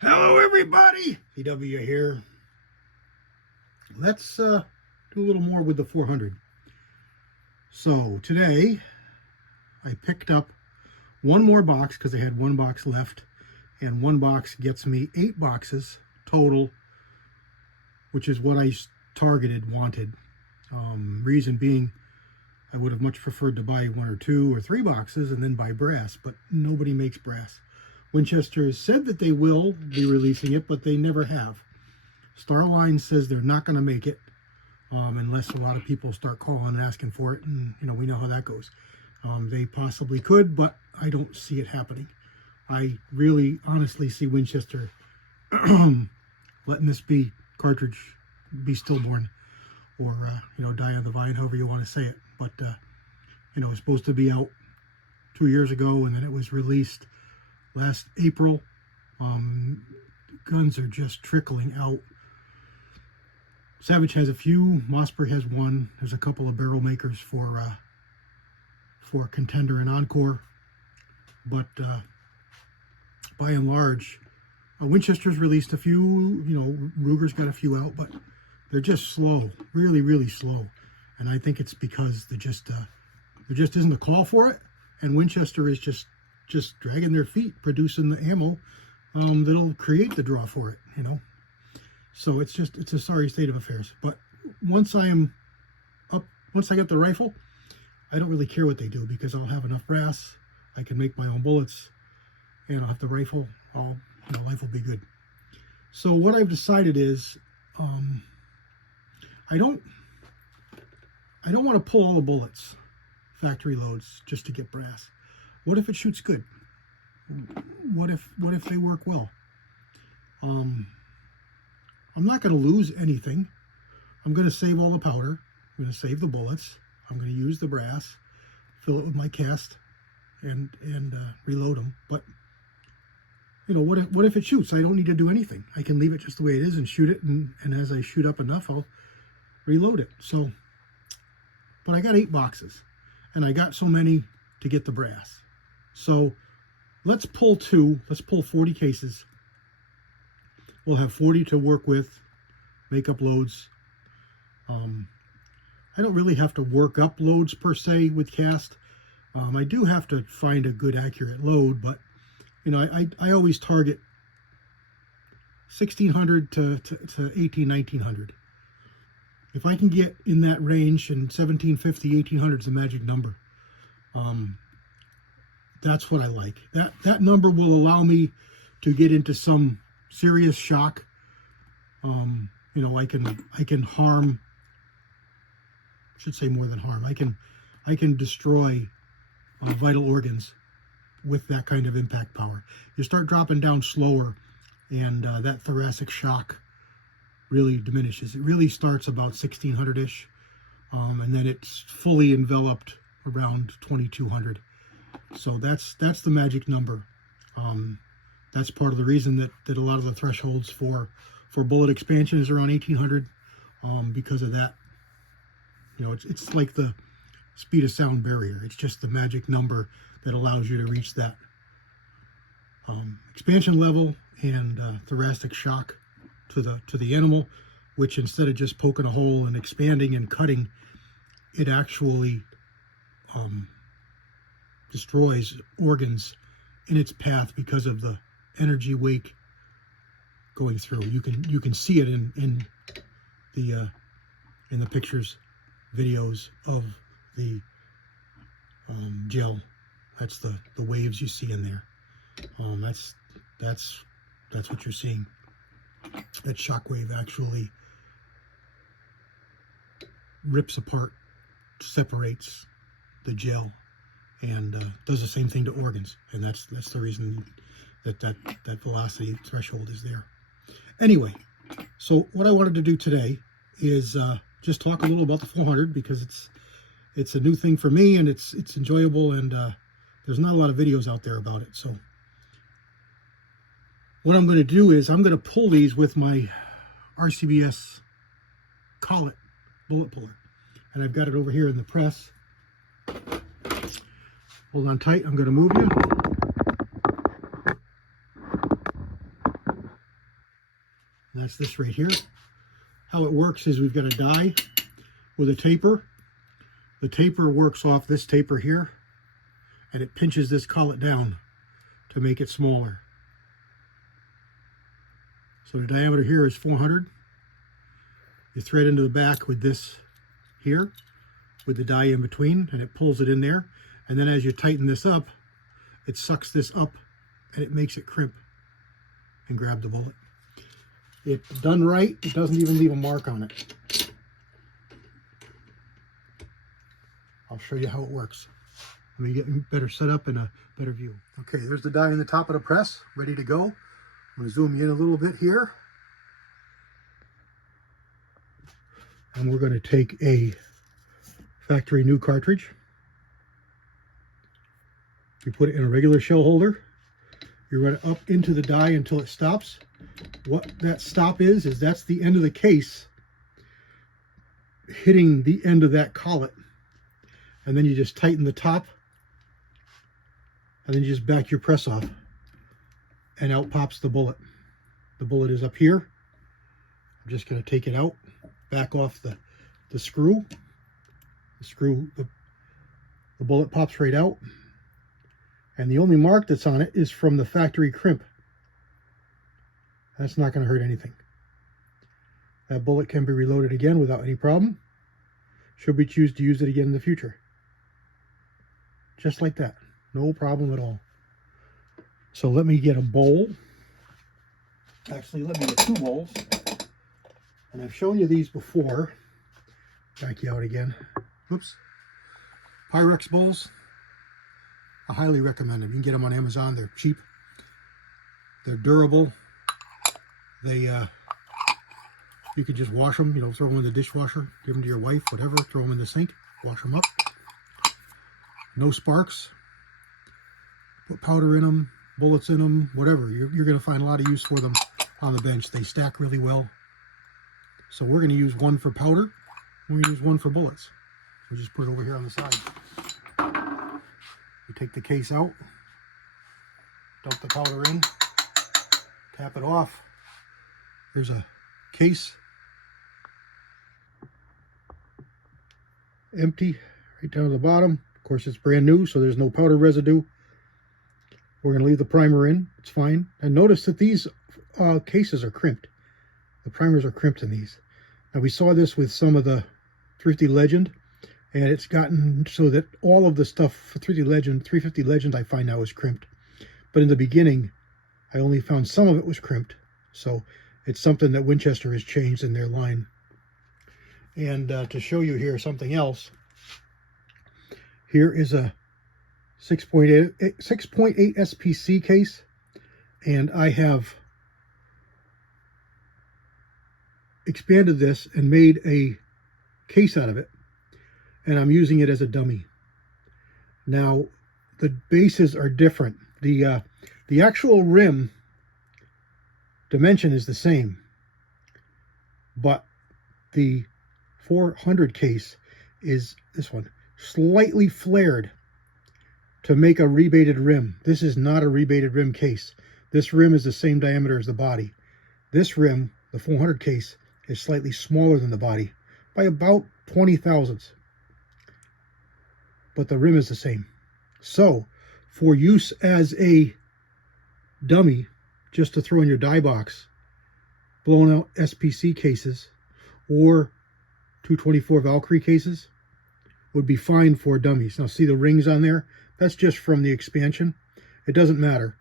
Hello everybody, PW here. Let's do a little more with the 400. So today I picked up one more box because I had one box left, and one box gets me 8 boxes total, which is what I wanted. Reason being, I would have much preferred to buy 1 or 2 or 3 boxes and then buy brass, but nobody makes brass. Winchester has said that they will be releasing it, but they never have. Starline says they're not going to make it unless a lot of people start calling and asking for it, and we know how that goes. They possibly could, but I don't see it happening. I really honestly see Winchester letting this cartridge be stillborn, or die on the vine, however you want to say it. But it's supposed to be out 2 years ago, and then it was released last April. Guns are just trickling out. Savage has a few. Mossberg has 1. There's a couple of barrel makers for Contender and Encore. But by and large, Winchester's released a few. Ruger's got a few out, but they're just slow, really, really slow. And I think it's because there just isn't a call for it, and Winchester is just dragging their feet, producing the ammo that'll create the draw for it, So it's a sorry state of affairs. But once I get the rifle, I don't really care what they do, because I'll have enough brass, I can make my own bullets, and I'll have the rifle. Life will be good. So what I've decided is, I don't want to pull all the bullets, factory loads, just to get brass. What if it shoots good? What if they work well? I'm not going to lose anything. I'm going to save all the powder. I'm going to save the bullets. I'm going to use the brass, fill it with my cast, and reload them. But what if it shoots? I don't need to do anything. I can leave it just the way it is and shoot it, and as I shoot up enough, I'll reload it. So, but I got 8 boxes, and I got so many to get the brass. So let's pull 2. Let's pull 40 cases. We'll have 40 to work with, make up loads. I don't really have to work up loads per se with cast. I do have to find a good accurate load, but I always target 1600 to 1900. If I can get in that range, and 1750, 1800 is a magic number. That's what I like. That number will allow me to get into some serious shock. I can harm. I should say more than harm. I can destroy vital organs with that kind of impact power. You start dropping down slower, and that thoracic shock really diminishes. It really starts about 1600-ish, and then it's fully enveloped around 2200. So that's the magic number. That's part of the reason that a lot of the thresholds for bullet expansion is around 1800, because of that. It's like the speed of sound barrier. It's just the magic number that allows you to reach that expansion level and thoracic shock to the animal, which instead of just poking a hole and expanding and cutting, it actually destroys organs in its path because of the energy wake going through. You can see it in the pictures, videos of the gel. That's the waves you see in there. That's what you're seeing. That shock wave actually rips apart, separates the gel, and does the same thing to organs. And that's the reason that velocity threshold is there. Anyway, so what I wanted to do today is just talk a little about the 400, because it's a new thing for me, and it's enjoyable, and there's not a lot of videos out there about it. So what I'm going to do is I'm going to pull these with my RCBS collet bullet puller. And I've got it over here in the press. Hold on tight, I'm going to move you. And that's this right here. How it works is we've got a die with a taper. The taper works off this taper here, and it pinches this collet down to make it smaller. So the diameter here is 400. You thread into the back with this here, with the die in between, and it pulls it in there. And then as you tighten this up, it sucks this up and it makes it crimp and grab the bullet. If done right, it doesn't even leave a mark on it. I'll show you how it works. Let me get better set up and a better view. Okay, there's the die in the top of the press, ready to go. I'm going to zoom you in a little bit here. And we're going to take a factory new cartridge. You put it in a regular shell holder. You run it up into the die until it stops. What that stop is that's the end of the case hitting the end of that collet. And then you just tighten the top, and then you just back your press off, and out pops the bullet. The bullet is up here. I'm just going to take it out, back off the screw. The bullet pops right out. And the only mark that's on it is from the factory crimp. That's not going to hurt anything. That bullet can be reloaded again without any problem, should we choose to use it again in the future. Just like that. No problem at all. So let me get a bowl. Actually, let me get 2 bowls. And I've shown you these before. Back you out again. Whoops. Pyrex bowls. I highly recommend them. You can get them on Amazon. They're cheap. They're durable. They, you can just wash them, throw them in the dishwasher, give them to your wife, whatever, throw them in the sink, wash them up. No sparks. Put powder in them, bullets in them, whatever. You're going to find a lot of use for them on the bench. They stack really well. So we're going to use one for powder. We're going to use one for bullets. We just put it over here on the side. You take the case out, dump the powder in, tap it off. There's a case, empty, right down to the bottom. Of course, it's brand new, so there's no powder residue. We're going to leave the primer in. It's fine. And notice that these cases are crimped. The primers are crimped in these. Now, we saw this with some of the 350 Legend, and it's gotten so that all of the stuff for 350 Legend I find now is crimped. But in the beginning, I only found some of it was crimped. So it's something that Winchester has changed in their line. And to show you here something else, here is a 6.8 SPC case, and I have expanded this and made a case out of it, and I'm using it as a dummy. Now, the bases are different. The actual rim dimension is the same, but the 400 case is this one, slightly flared to make a rebated rim. This is not a rebated rim case. This rim is the same diameter as the body. This rim, the 400 case, is slightly smaller than the body by about 20 thousandths. But the rim is the same. So, for use as a dummy, just to throw in your die box, blown out SPC cases or 224 Valkyrie cases would be fine for dummies. Now see the rings on there? That's just from the expansion. It doesn't matter.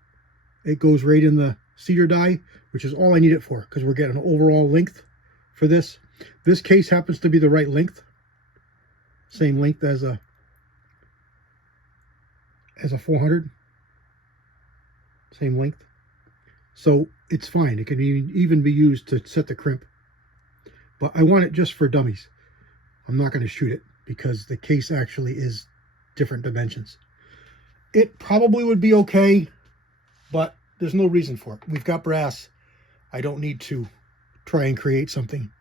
It goes right in the cedar die, which is all I need it for, because we're getting an overall length for this. This case happens to be the right length. Same length as a 400. Same length. So it's fine. It can even be used to set the crimp. But I want it just for dummies. I'm not going to shoot it because the case actually is different dimensions. It probably would be okay, but there's no reason for it. We've got brass. I don't need to try and create something.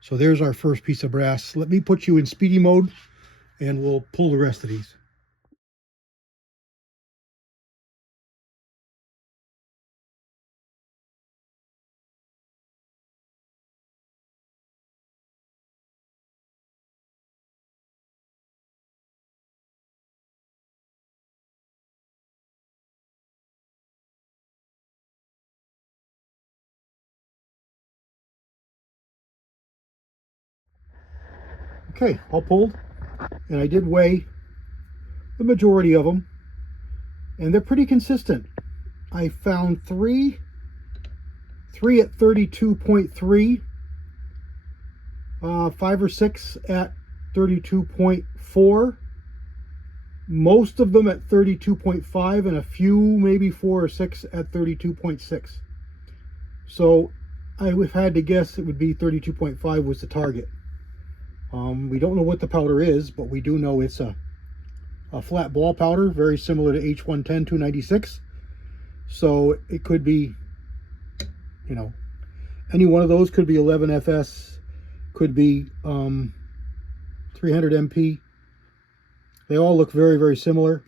So there's our first piece of brass. Let me put you in speedy mode and we'll pull the rest of these. Okay, all pulled, and I did weigh the majority of them, and they're pretty consistent. I found three at 32.3, 5 or 6 at 32.4, most of them at 32.5, and a few, maybe 4 or 6 at 32.6. So I would have had to guess it would be 32.5 was the target. We don't know what the powder is, but we do know it's a flat ball powder, very similar to H110 296. So it could be, you know, any one of those. Could be 11FS, could be 300 MP. They all look very, very similar.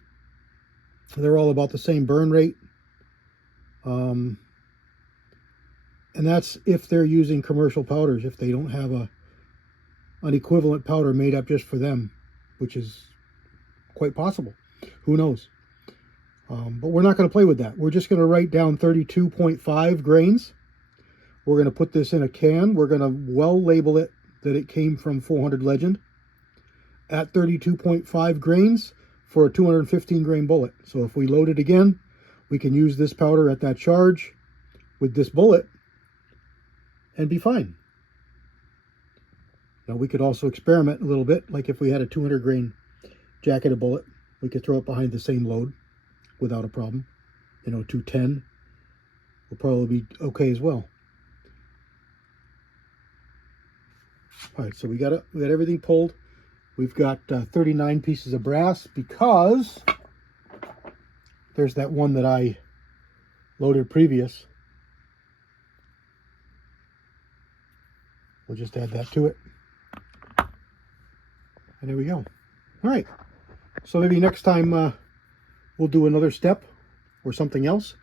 They're all about the same burn rate. And that's if they're using commercial powders, if they don't have an equivalent powder made up just for them, which is quite possible. Who knows? But we're not going to play with that. We're just going to write down 32.5 grains. We're going to put this in a can. We're going to well label it that it came from 400 Legend at 32.5 grains for a 215 grain bullet. So if we load it again, we can use this powder at that charge with this bullet and be fine. Now we could also experiment a little bit, like if we had a 200 grain jacketed bullet, we could throw it behind the same load without a problem. 210 will probably be okay as well. All right, so we got everything pulled. We've got 39 pieces of brass because there's that one that I loaded previous. We'll just add that to it. And there we go. All right. So maybe next time we'll do another step or something else.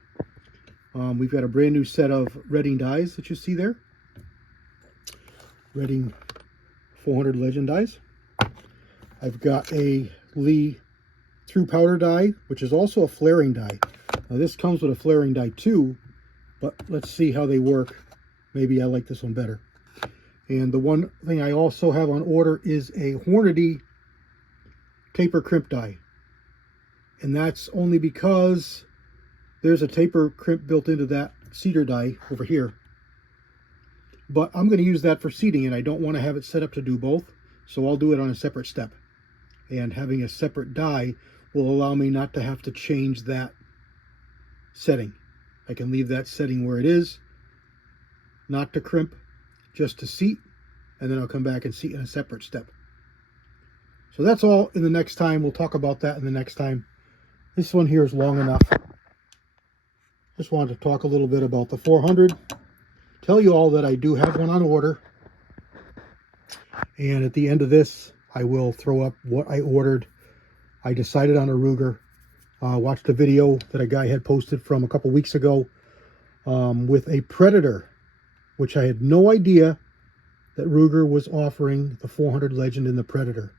We've got a brand new set of Redding dies that you see there. Redding 400 Legend dies. I've got a Lee through powder die, which is also a flaring die. Now this comes with a flaring die too, but let's see how they work. Maybe I like this one better. And the one thing I also have on order is a Hornady taper crimp die. And that's only because there's a taper crimp built into that cedar die over here. But I'm going to use that for seating, and I don't want to have it set up to do both. So I'll do it on a separate step. And having a separate die will allow me not to have to change that setting. I can leave that setting where it is, not to crimp, just to seat, and then I'll come back and seat in a separate step. So that's all in the next time. We'll talk about that in the next time. This one here is long enough. Just wanted to talk a little bit about the 400. Tell you all that I do have one on order. And at the end of this, I will throw up what I ordered. I decided on a Ruger. Watched a video that a guy had posted from a couple weeks ago with a Predator, which I had no idea that Ruger was offering the 400 Legend in the Predator.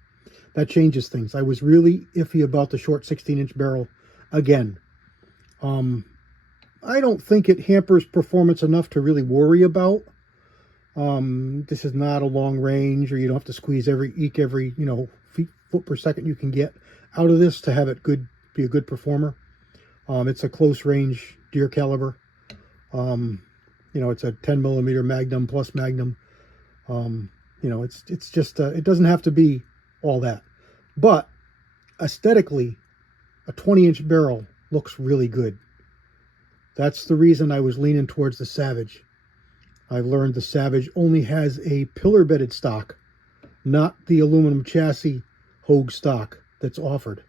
That changes things. I was really iffy about the short 16-inch barrel again. I don't think it hampers performance enough to really worry about. This is not a long range, or you don't have to squeeze eke every foot per second you can get out of this to have it be a good performer. It's a close range deer caliber. It's a 10 millimeter Magnum plus Magnum. It's just it doesn't have to be all that, but aesthetically, a 20-inch barrel looks really good. That's the reason I was leaning towards the Savage. I've learned the Savage only has a pillar bedded stock, not the aluminum chassis Hogue stock that's offered,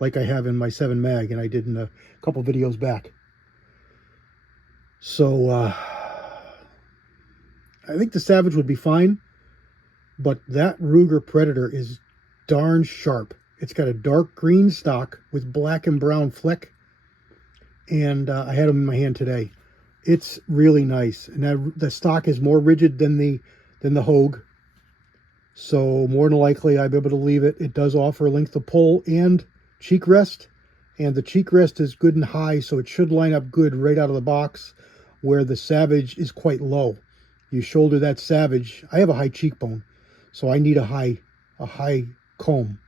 like I have in my 7 mag, and I did in a couple videos back. So I think the Savage would be fine. but that Ruger Predator is darn sharp. It's got a dark green stock with black and brown fleck, and I had them in my hand today. It's really nice, and the stock is more rigid than the Hogue, so more than likely I'll be able to leave it. It does offer length of pull and cheek rest, and the cheek rest is good and high, so it should line up good right out of the box, where the Savage is quite low. You shoulder that Savage. I have a high cheekbone, so I need a high comb.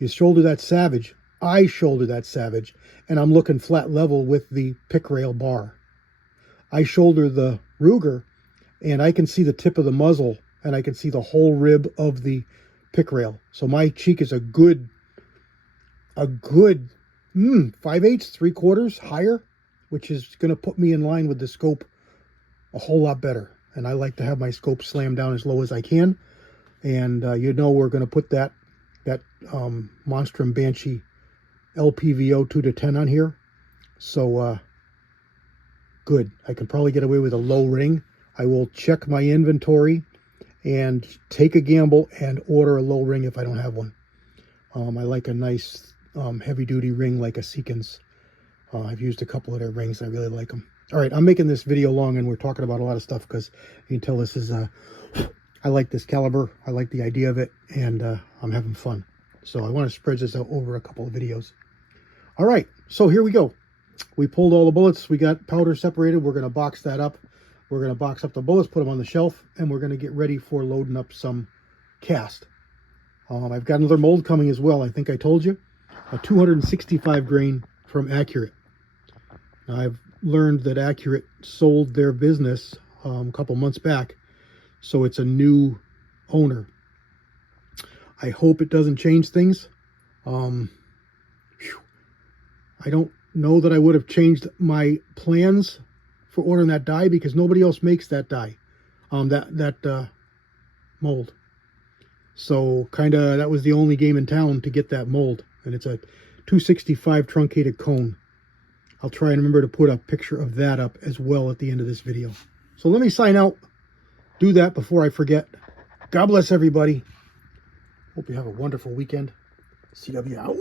You shoulder that Savage. I shoulder that Savage, and I'm looking flat level with the pick rail bar. I shoulder the Ruger, and I can see the tip of the muzzle, and I can see the whole rib of the pick rail. So my cheek is a good 5/8, 3/4 higher, which is going to put me in line with the scope a whole lot better. And I like to have my scope slammed down as low as I can. And you know, we're going to put that Monstrum Banshee LPVO 2-10 on here. So good. I can probably get away with a low ring. I will check my inventory and take a gamble and order a low ring if I don't have one. I like a nice heavy-duty ring like a Seekins. I've used a couple of their rings. I really like them. All right, I'm making this video long, and we're talking about a lot of stuff because you can tell this is I like this caliber. I like the idea of it, and I'm having fun. So I want to spread this out over a couple of videos. All right, so here we go. We pulled all the bullets. We got powder separated. We're going to box that up. We're going to box up the bullets, put them on the shelf, and we're going to get ready for loading up some cast. I've got another mold coming as well. I think I told you. A 265 grain from Accurate. Now, I've learned that Accurate sold their business a couple months back, so it's a new owner. I hope it doesn't change things. I don't know that I would have changed my plans for ordering that die because nobody else makes that die, that mold. So that was the only game in town to get that mold, and it's a 265 truncated cone. I'll try and remember to put a picture of that up as well at the end of this video. So let me sign out. Do that before I forget. God bless everybody. Hope you have a wonderful weekend. CW out.